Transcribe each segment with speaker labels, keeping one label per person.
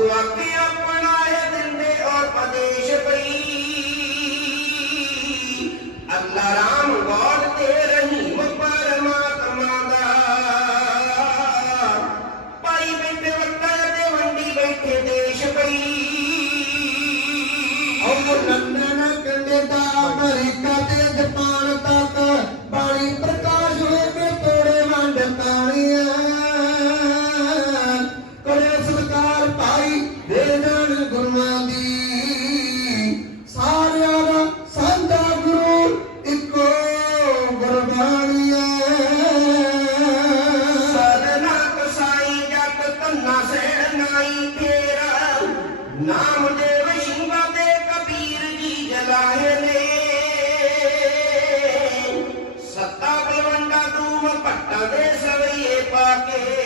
Speaker 1: ਵਾਕਿ ਆਪਣਾਏ ਦਿੰਦੇ ਔਰ ਆਦੇਸ਼ ਪਈ। ਅੱਲਾ ਰਾਮ ਗੋਡ ਤੇ ਰਹੀਮ ਪਰਮਾਤਮਾ ਦਾ। ਪਾਈ ਬਿੰਦ ਵਕਤ ਤੇ ਵੰਡੀ ਬੈਠੇ ਦੇਸ਼ ਪਈ। ਔਰ சபையே பாக்கே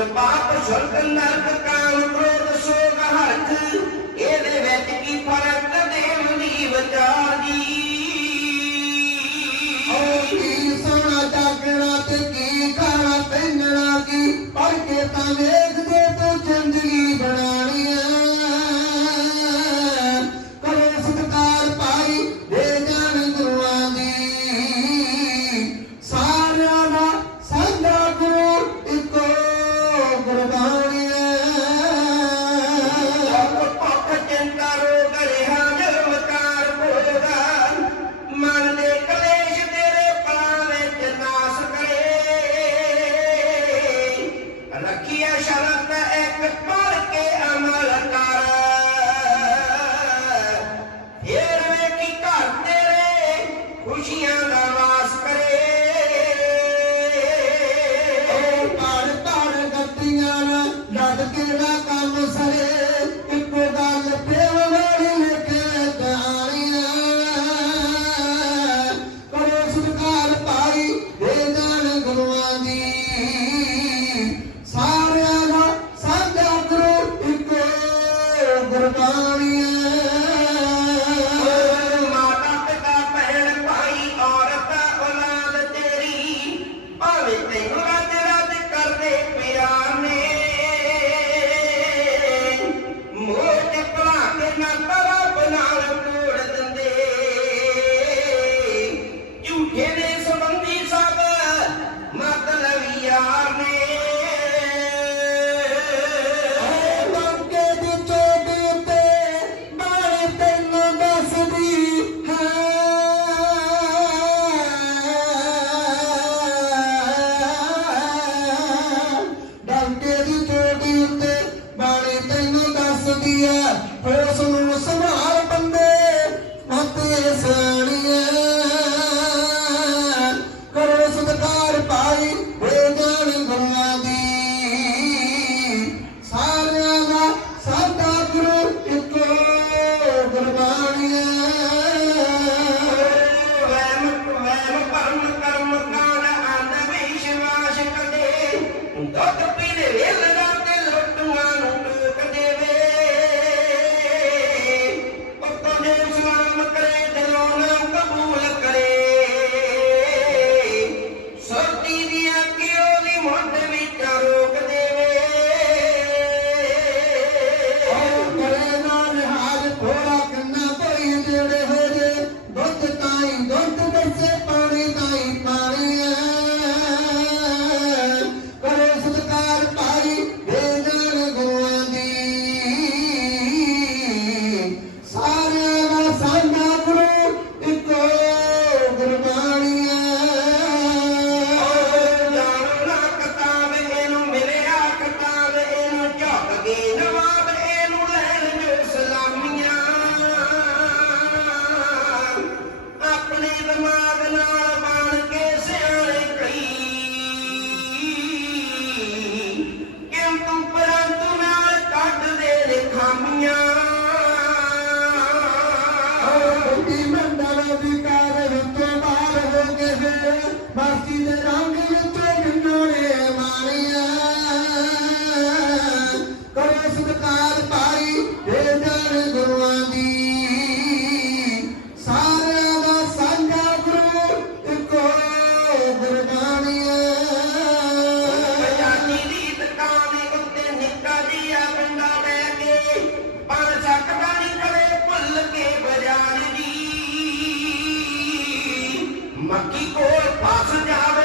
Speaker 1: ਕੁਝ ਪਾਪ ਸ਼ੁਲਕ ਨਰਕ ਕਾਮ ਕ੍ਰੋਧ ਸੋਗ ਹਰਖ ਇਹਦੇ ਵਿੱਚ ਕੀ ਫ਼ਰਕ ਦੇਵ ਦੀ ਵਿਚਾਰ ਜੀ
Speaker 2: ਓ ਕੀ ਸੋਣਾ ਜਾਗਣਾ ਤੇ ਕੀ ਖਾਣਾ ਪੈਣਾ ਕੀ ਪੜ ਕੇ ਤਾਂ ਵੇਖਦੇ ਤੂੰ ਜ਼ਿੰਦਗੀ ਬਣਾ। ਗੁਰਬਾਣੀਆਂ ലോകകൃപ masjid-i ਮੱਕੀ ਕੋਲ ਫਸ ਜਾਵੇ।